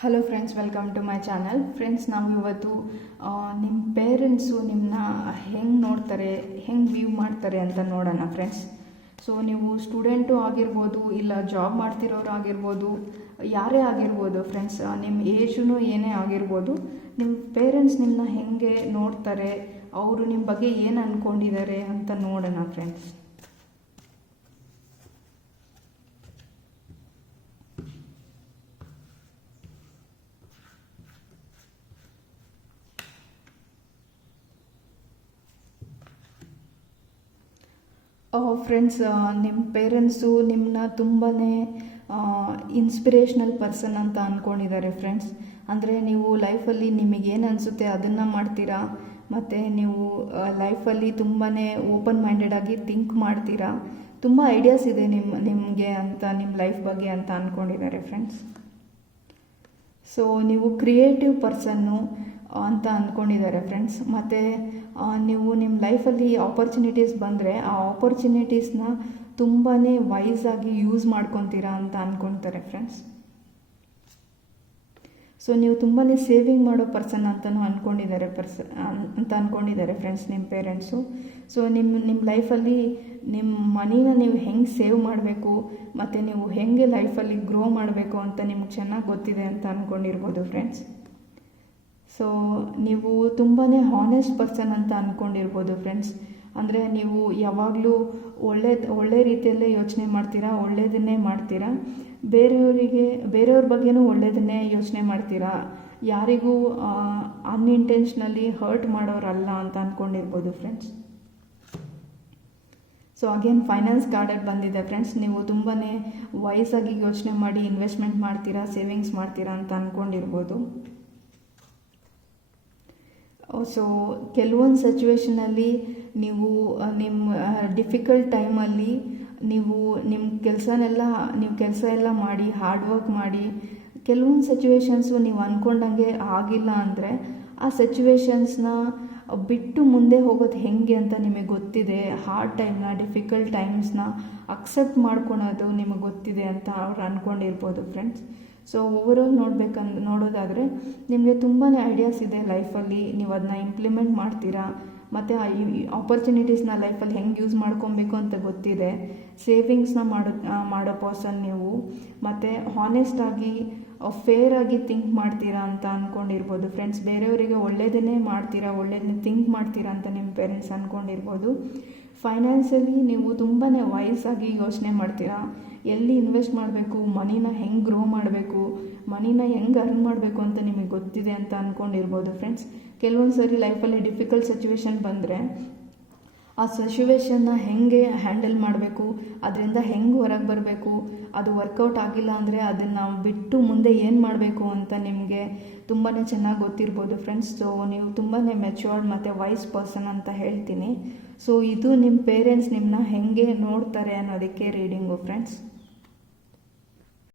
Hello friends, welcome to my channel. Friends, ನಾವು ಇವತ್ತು ನಿಮ್ಮ ಪೇರೆಂಟ್ಸು ನಿಮ್ಮನ್ನ ಹೆಂಗೆ ನೋಡ್ತಾರೆ, ಹೆಂಗೆ ವ್ಯೂ ಮಾಡ್ತಾರೆ ಅಂತ ನೋಡೋಣ ಫ್ರೆಂಡ್ಸ್. ಸೊ ನೀವು ಸ್ಟೂಡೆಂಟು ಆಗಿರ್ಬೋದು, ಇಲ್ಲ ಜಾಬ್ ಮಾಡ್ತಿರೋರು ಆಗಿರ್ಬೋದು, ಯಾರೇ ಆಗಿರ್ಬೋದು ಫ್ರೆಂಡ್ಸ್, ನಿಮ್ಮ ಏಜೂ ಏನೇ ಆಗಿರ್ಬೋದು, ನಿಮ್ಮ ಪೇರೆಂಟ್ಸ್ ನಿಮ್ಮನ್ನ ಹೆಂಗೆ ನೋಡ್ತಾರೆ, ಅವರು ನಿಮ್ಮ ಬಗ್ಗೆ ಏನು ಅಂದ್ಕೊಂಡಿದ್ದಾರೆ ಅಂತ ನೋಡೋಣ ಫ್ರೆಂಡ್ಸ್. ಫ್ರೆಂಡ್ಸ್, ನಿಮ್ಮ ಪೇರೆಂಟ್ಸು ನಿಮ್ಮನ್ನ ತುಂಬಾ ಇನ್ಸ್ಪಿರೇಷ್ನಲ್ ಪರ್ಸನ್ ಅಂತ ಅಂದ್ಕೊಂಡಿದ್ದಾರೆ ಫ್ರೆಂಡ್ಸ್. ಅಂದರೆ ನೀವು ಲೈಫಲ್ಲಿ ನಿಮಗೇನು ಅನಿಸುತ್ತೆ ಅದನ್ನು ಮಾಡ್ತೀರಾ, ಮತ್ತು ನೀವು ಲೈಫಲ್ಲಿ ತುಂಬಾ ಓಪನ್ ಮೈಂಡೆಡಾಗಿ ಥಿಂಕ್ ಮಾಡ್ತೀರಾ. ತುಂಬ ಐಡಿಯಾಸ್ ಇದೆ ನಿಮಗೆ ಅಂತ, ನಿಮ್ಮ ಲೈಫ್ ಬಗ್ಗೆ ಅಂತ ಅಂದ್ಕೊಂಡಿದ್ದಾರೆ ಫ್ರೆಂಡ್ಸ್. ಸೊ ನೀವು ಕ್ರಿಯೇಟಿವ್ ಪರ್ಸನ್ನು ಅಂತ ಅಂದ್ಕೊಂಡಿದ್ದಾರೆ ಫ್ರೆಂಡ್ಸ್. ಮತ್ತು ನೀವು ನಿಮ್ಮ ಲೈಫಲ್ಲಿ ಆಪರ್ಚುನಿಟೀಸ್ ಬಂದರೆ ಆ ಆಪರ್ಚುನಿಟೀಸ್ನ ತುಂಬಾ ವೈಸಾಗಿ ಯೂಸ್ ಮಾಡ್ಕೊತೀರಾ ಅಂತ ಅಂದ್ಕೊತಾರೆ ಫ್ರೆಂಡ್ಸ್. ಸೊ ನೀವು ತುಂಬಾ ಸೇವಿಂಗ್ ಮಾಡೋ ಪರ್ಸನ್ ಅಂತಲೂ ಅಂದ್ಕೊಂಡಿದ್ದಾರೆ ಫ್ರೆಂಡ್ಸ್ ನಿಮ್ಮ ಪೇರೆಂಟ್ಸು. ಸೊ ನಿಮ್ಮ ಲೈಫಲ್ಲಿ ನಿಮ್ಮ ಮನಿನ ನೀವು ಹೆಂಗೆ ಸೇವ್ ಮಾಡಬೇಕು, ಮತ್ತು ನೀವು ಹೆಂಗೆ ಲೈಫಲ್ಲಿ ಗ್ರೋ ಮಾಡಬೇಕು ಅಂತ ನಿಮ್ಗೆ ಚೆನ್ನಾಗಿ ಗೊತ್ತಿದೆ ಅಂತ ಅಂದ್ಕೊಂಡಿರ್ಬೋದು ಫ್ರೆಂಡ್ಸ್. ಸೊ ನೀವು ತುಂಬಾ ಹಾನೆಸ್ಟ್ ಪರ್ಸನ್ ಅಂತ ಅಂದ್ಕೊಂಡಿರ್ಬೋದು ಫ್ರೆಂಡ್ಸ್. ಅಂದರೆ ನೀವು ಯಾವಾಗಲೂ ಒಳ್ಳೆ ರೀತಿಯಲ್ಲೇ ಯೋಚನೆ ಮಾಡ್ತೀರಾ, ಒಳ್ಳೆಯದನ್ನೇ ಮಾಡ್ತೀರಾ. ಬೇರೆಯವ್ರ ಬಗ್ಗೆನೂ ಒಳ್ಳೆಯದನ್ನೇ ಯೋಚನೆ ಮಾಡ್ತೀರಾ. ಯಾರಿಗೂ ಅನ್ಇಂಟೆನ್ಷನಲಿ ಹರ್ಟ್ ಮಾಡೋರಲ್ಲ ಅಂತ ಅಂದ್ಕೊಂಡಿರ್ಬೋದು ಫ್ರೆಂಡ್ಸ್. ಸೊ ಅಗೇನ್ ಫೈನಾನ್ಸ್ ಕಾರ್ಡಲ್ಲಿ ಬಂದಿದೆ ಫ್ರೆಂಡ್ಸ್. ನೀವು ತುಂಬಾ ವೈಸಾಗಿ ಯೋಚನೆ ಮಾಡಿ ಇನ್ವೆಸ್ಟ್ಮೆಂಟ್ ಮಾಡ್ತೀರಾ, ಸೇವಿಂಗ್ಸ್ ಮಾಡ್ತೀರಾ ಅಂತ ಅಂದ್ಕೊಂಡಿರ್ಬೋದು. ಸೊ ಕೆಲವೊಂದು ಸಿಚುವೇಷನಲ್ಲಿ ನೀವು ನಿಮ್ಮ ಡಿಫಿಕಲ್ಟ್ ಟೈಮಲ್ಲಿ ನೀವು ಕೆಲಸ ಎಲ್ಲ ಮಾಡಿ ಹಾರ್ಡ್ ವರ್ಕ್ ಮಾಡಿ, ಕೆಲವೊಂದು ಸಿಚುವೇಶನ್ಸು ನೀವು ಅಂದ್ಕೊಂಡಂಗೆ ಆಗಿಲ್ಲ ಅಂದರೆ ಆ ಸಿಚುವೇಶನ್ಸ್ನ ಬಿಟ್ಟು ಮುಂದೆ ಹೋಗೋದು ಹೆಂಗೆ ಅಂತ ನಿಮಗೆ ಗೊತ್ತಿದೆ. ಹಾರ್ಡ್ ಟೈಮ್ನ, ಡಿಫಿಕಲ್ಟ್ ಟೈಮ್ಸ್ನ ಅಕ್ಸೆಪ್ಟ್ ಮಾಡ್ಕೊಳೋದು ನಿಮಗೆ ಗೊತ್ತಿದೆ ಅಂತ ಅವ್ರು ಅಂದ್ಕೊಂಡಿರ್ಬೋದು ಫ್ರೆಂಡ್ಸ್. ಸೊ ಓವರಾಲ್ ನೋಡೋದಾದರೆ ನಿಮಗೆ ತುಂಬಾ ಐಡಿಯಾಸ್ ಇದೆ ಲೈಫಲ್ಲಿ, ನೀವು ಅದನ್ನ ಇಂಪ್ಲಿಮೆಂಟ್ ಮಾಡ್ತೀರಾ. ಮತ್ತು ಈ ಆಪರ್ಚುನಿಟೀಸ್ನ ಲೈಫಲ್ಲಿ ಹೆಂಗೆ ಯೂಸ್ ಮಾಡ್ಕೊಬೇಕು ಅಂತ ಗೊತ್ತಿದೆ. ಸೇವಿಂಗ್ಸ್ನ ಮಾಡೋ ಪರ್ಸನ್ ನೀವು, ಮತ್ತು ಹಾನೆಸ್ಟಾಗಿ ಫೇರಾಗಿ ಥಿಂಕ್ ಮಾಡ್ತೀರಾ ಅಂತ ಅಂದ್ಕೊಂಡಿರ್ಬೋದು ಫ್ರೆಂಡ್ಸ್. ಬೇರೆಯವರಿಗೆ ಒಳ್ಳೆಯದನ್ನೇ ಮಾಡ್ತೀರಾ, ಒಳ್ಳೆಯದನ್ನೇ ಥಿಂಕ್ ಮಾಡ್ತೀರಾ ಅಂತ ನಿಮ್ಮ ಪೇರೆಂಟ್ಸ್ ಅಂದ್ಕೊಂಡಿರ್ಬೋದು. ಫೈನಾನ್ಷಿಯಲಿ ನೀವು ತುಂಬಾ ವೈಸಾಗಿ ಯೋಚನೆ ಮಾಡ್ತೀರಾ. ಎಲ್ಲಿ ಇನ್ವೆಸ್ಟ್ ಮಾಡಬೇಕು, ಮನಿನ ಹೆಂಗೆ ಗ್ರೋ ಮಾಡಬೇಕು, ಮನಿನ ಹೆಂಗೆ ಅರ್ನ್ ಮಾಡಬೇಕು ಅಂತ ನಿಮಗೆ ಗೊತ್ತಿದೆ ಅಂತ ಅಂದ್ಕೊಂಡಿರ್ಬೋದು ಫ್ರೆಂಡ್ಸ್. ಕೆಲವೊಂದು ಸರಿ ಲೈಫಲ್ಲಿ ಡಿಫಿಕಲ್ಟ್ ಸಿಚುವೇಶನ್ ಬಂದರೆ ಆ ಸಿಚುವೇಶನ್ನ ಹೆಂಗೆ ಹ್ಯಾಂಡಲ್ ಮಾಡಬೇಕು, ಅದರಿಂದ ಹೆಂಗೆ ಹೊರಗೆ ಬರಬೇಕು, ಅದು ವರ್ಕೌಟ್ ಆಗಿಲ್ಲ ಅಂದರೆ ಅದನ್ನು ಬಿಟ್ಟು ಮುಂದೆ ಏನು ಮಾಡಬೇಕು ಅಂತ ನಿಮಗೆ ತುಂಬಾ ಚೆನ್ನಾಗಿ ಗೊತ್ತಿರ್ಬೋದು ಫ್ರೆಂಡ್ಸ್. ಸೊ ನೀವು ತುಂಬಾ ಮೆಚ್ಯೂರ್ಡ್ ಮತ್ತು ವೈಸ್ ಪರ್ಸನ್ ಅಂತ ಹೇಳ್ತೀನಿ. ಸೊ ಇದು ನಿಮ್ಮ ಪೇರೆಂಟ್ಸ್ ನಿಮ್ಮನ್ನ ಹೆಂಗೆ ನೋಡ್ತಾರೆ ಅನ್ನೋದಕ್ಕೆ ರೀಡಿಂಗು ಫ್ರೆಂಡ್ಸ್.